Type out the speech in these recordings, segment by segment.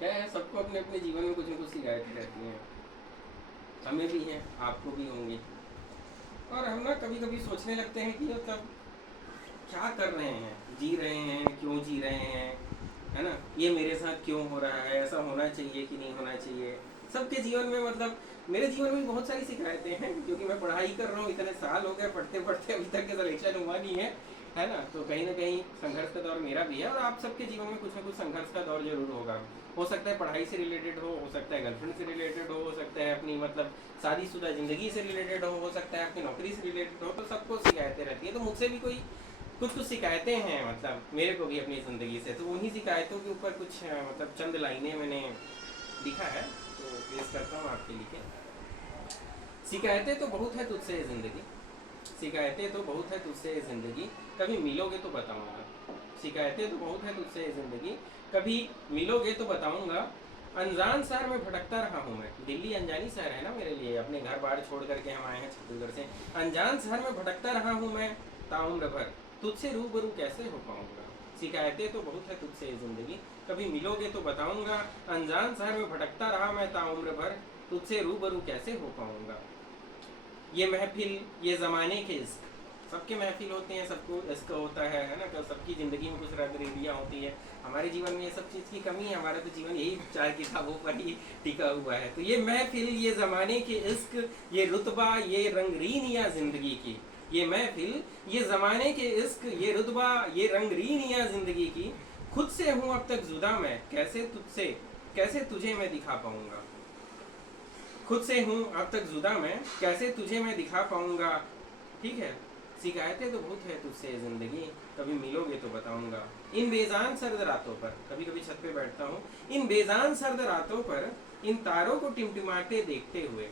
क्या है, सबको अपने अपने जीवन में कुछ न कुछ शिकायतें रहती हैं। हमें भी हैं, आपको भी होंगी। और हम ना कभी कभी सोचने लगते हैं कि मतलब क्या कर रहे हैं, जी रहे हैं, क्यों जी रहे हैं, है ना, ये मेरे साथ क्यों हो रहा है, ऐसा होना चाहिए कि नहीं होना चाहिए। सबके जीवन में मतलब मेरे जीवन में बहुत सारी शिकायतें हैं, क्योंकि मैं पढ़ाई कर रहा हूँ, इतने साल हो गए पढ़ते पढ़ते, अभी तक के सिलेक्शन हुआ नहीं है ना। तो कहीं ना कहीं संघर्ष का दौर मेरा भी है, और आप सबके जीवन में कुछ ना कुछ संघर्ष का दौर जरूर होगा। हो सकता है पढ़ाई से रिलेटेड हो सकता है गर्लफ्रेंड से रिलेटेड हो सकता है अपनी मतलब शादीशुदा ज़िंदगी से रिलेटेड हो सकता है आपकी नौकरी से रिलेटेड हो। तो सबको शिकायतें रहती है, तो मुझसे भी कोई कुछ कुछ शिकायतें हैं, मतलब मेरे को भी अपनी ज़िंदगी से। तो उन्हीं शिकायतों के ऊपर कुछ मतलब चंद लाइनें मैंने लिखा है, तो पेश करता हूँ आपके लिए। शिकायतें तो बहुत है तुझसे ये ज़िंदगी, शिकायतें तो बहुत है तुझसे ये ज़िंदगी, कभी मिलोगे तो बताऊँगा। शिकायतें तो बहुत है तुझसे ये ज़िंदगी, कभी मिलोगे तो बताऊँगा। अनजान शहर में भटकता रहा हूँ मैं, दिल्ली अनजानी शहर है ना मेरे लिए, अपने घर बार छोड़ करके हम आए हैं छत्तीसगढ़ से। अनजान शहर में भटकता रहा हूँ मैं ताउम्र भर, तुझसे रूबरू कैसे हो पाऊँगा। शिकायतें तो बहुत है तुझसे ये ज़िंदगी, कभी मिलोगे तो बताऊँगा। अनजान शहर में भटकता रहा मैं ताउम्र भर, तुझसे रूबरू कैसे हो पाऊँगा। ये महफिल, ये ज़माने के इश्क, सबके महफिल होते हैं, सबको इश्क होता है ना। तो सबकी ज़िंदगी में कुछ रंग रेलियाँ होती है, हमारे जीवन में ये सब चीज़ की कमी है, हमारा तो जीवन यही 4 किताबों पर ही टिका हुआ है। तो ये महफिल, ये ज़माने के इश्क, ये रुतबा, ये रंगरीनियाँ ज़िंदगी की। ये महफिल, ये ज़माने के इश्क, ये रुतबा, ये रंगरीनियाँ ज़िंदगी की। खुद से हूँ अब तक जुदा मैं, कैसे तुझे मैं दिखा पाऊँगा। खुद से हूँ अब तक जुदा मैं, कैसे तुझे मैं दिखा पाऊँगा। ठीक है। शिकायतें तो बहुत है तुझसे ज़िंदगी, कभी मिलोगे तो बताऊँगा। इन बेजान सर्द रातों पर, कभी कभी छत पे बैठता हूँ, इन बेजान सर्द रातों पर इन तारों को टिमटिमाते देखते हुए,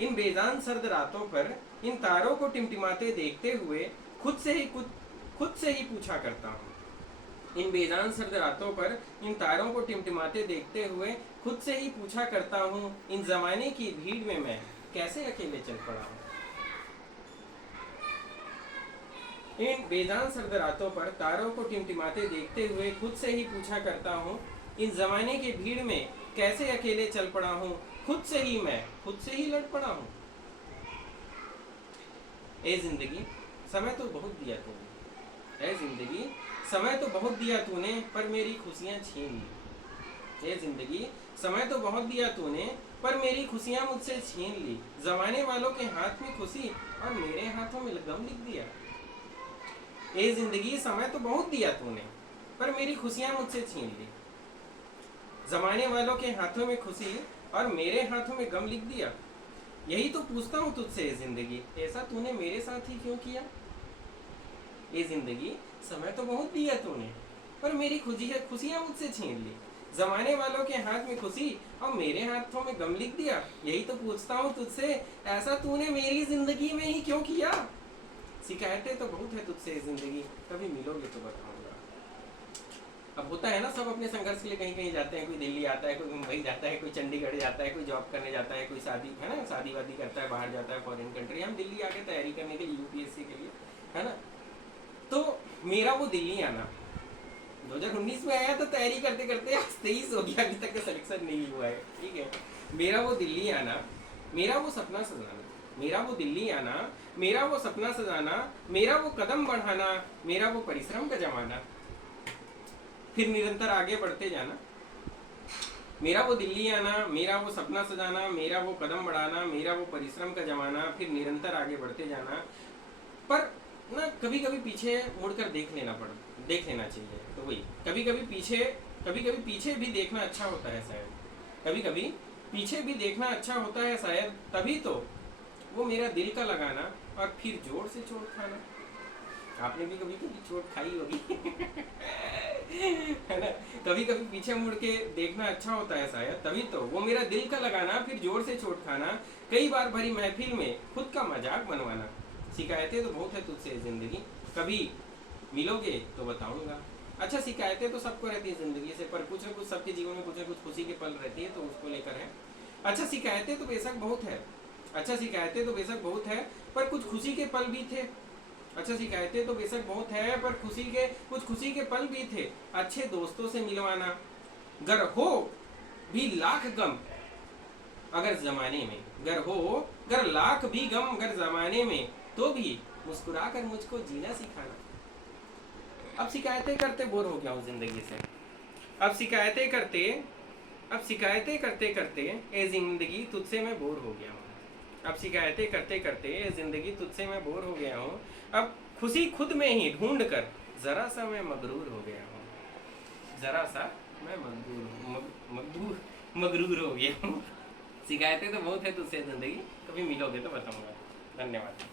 इन बेजान सर्द रातों पर इन तारों को टिमटिमाते देखते हुए खुद से ही पूछा करता हूँ। इन बेजान सर्द रातों पर इन तारों को टिमटिमाते देखते हुए खुद से ही पूछा करता हूँ, इन जमाने की भीड़ में मैं कैसे अकेले चल पड़ा हूँ। इन बेजान सर्द रातों पर तारों को टिमटिमाते देखते हुए खुद से ही पूछा करता हूँ, इन जमाने की भीड़ में कैसे अकेले चल पड़ा हूँ। खुद से ही लड़ पड़ा हूँ। ए जिंदगी, समय तो बहुत दिया तूने, ए जिंदगी समय तो बहुत दिया तूने, पर मेरी खुशियाँ छीन ली। ए जिंदगी, समय तो बहुत दिया तूने, पर मेरी खुशियाँ मुझसे छीन ली। जमाने वालों के हाथ में खुशी और मेरे हाथों में गम लिख दिया। ए जिंदगी, समय तो बहुत दिया तूने, पर मेरी खुशियाँ मुझसे छीन ली। जमाने वालों के हाथों में खुशी और मेरे हाथों में गम लिख दिया। यही तो पूछता हूँ तुझसे जिंदगी, ऐसा तूने मेरे साथ ही क्यों किया। ये जिंदगी, समय तो बहुत दिया तूने, पर मेरी खुशियाँ मुझसे छीन ली। जमाने वालों के हाथ में खुशी और मेरे हाथों में गम लिख दिया। यही तो पूछता हूँ तुझसे, ऐसा तूने मेरी जिंदगी में ही क्यों किया। शिकायतें तो बहुत है तुझसे जिंदगी, कभी मिलोगे तो बताऊंगा। अब होता है ना, सब अपने संघर्ष के लिए कहीं कहीं जाते हैं, कोई दिल्ली आता है, कोई मुंबई जाता है, कोई चंडीगढ़ जाता है, कोई जॉब करने जाता है, कोई शादी है ना, शादी वादी करता है, बाहर जाता है फॉरेन कंट्री। हम दिल्ली आके तैयारी करने के लिए यूपीएससी के लिए, है ना। तो मेरा वो दिल्ली आना 2019 में आया, तो तैयारी करते करते आज 23 हो गया, अभी तक का सिलेक्शन नहीं हुआ है। ठीक है। मेरा वो दिल्ली आना, मेरा वो सपना सजाना, मेरा वो दिल्ली आना, मेरा वो सपना सजाना, मेरा वो कदम बढ़ाना, मेरा वो परिश्रम का जमाना, फिर निरंतर आगे बढ़ते जाना। मेरा वो दिल्ली आना, मेरा वो सपना सजाना, मेरा वो कदम बढ़ाना, मेरा वो परिश्रम का जमाना, फिर निरंतर आगे बढ़ते जाना। पर ना कभी कभी पीछे मुड़कर देख लेना चाहिए। तो वही, कभी कभी पीछे भी देखना अच्छा होता है शायद, कभी कभी पीछे भी देखना अच्छा होता है शायद, तभी तो वो मेरा दिल का लगाना और फिर जोर से चोट खाना। आपने भी कभी कभी चोट खाई होगी है ना। कभी कभी पीछे मुड़ के देखना अच्छा होता है शायद, तभी तो वो मेरा दिल का लगाना, फिर जोर से चोट खाना, कई बार भरी महफिल में खुद का मजाक बनवाना। शिकायतें तो बहुत है तुझसे जिंदगी, कभी मिलोगे तो बताऊंगा। अच्छा, शिकायतें तो सबको रहती है जिंदगी से, पर कुछ न कुछ सबके जीवन में कुछ न कुछ खुशी के पल रहती है, तो उसको लेकर है। अच्छा, शिकायतें तो बेशक बहुत है, अच्छा शिकायतें तो बेशक बहुत है, पर कुछ खुशी के पल भी थे। अच्छा, शिकायतें तो बेशक बहुत है, पर कुछ खुशी के पल भी थे। अच्छे दोस्तों से मिलवाना, गर हो भी लाख गम अगर जमाने में, गर हो गर लाख भी गम अगर जमाने में, तो भी मुस्कुरा कर मुझको जीना सिखाना। अब शिकायतें करते बोर हो गया हूँ जिंदगी से, अब शिकायतें करते करते ए जिंदगी तुझसे मैं बोर हो गया हूँ, अब शिकायतें करते करते ए जिंदगी तुझसे मैं बोर हो गया हूँ, अब खुशी खुद में ही ढूंढ कर जरा सा मैं मगरूर हो गया हूँ, जरा सा मैं मगरूर हो गया हूँ। शिकायतें तो बहुत है तुझसे जिंदगी, कभी मिलोगे तो बताऊंगा। धन्यवाद।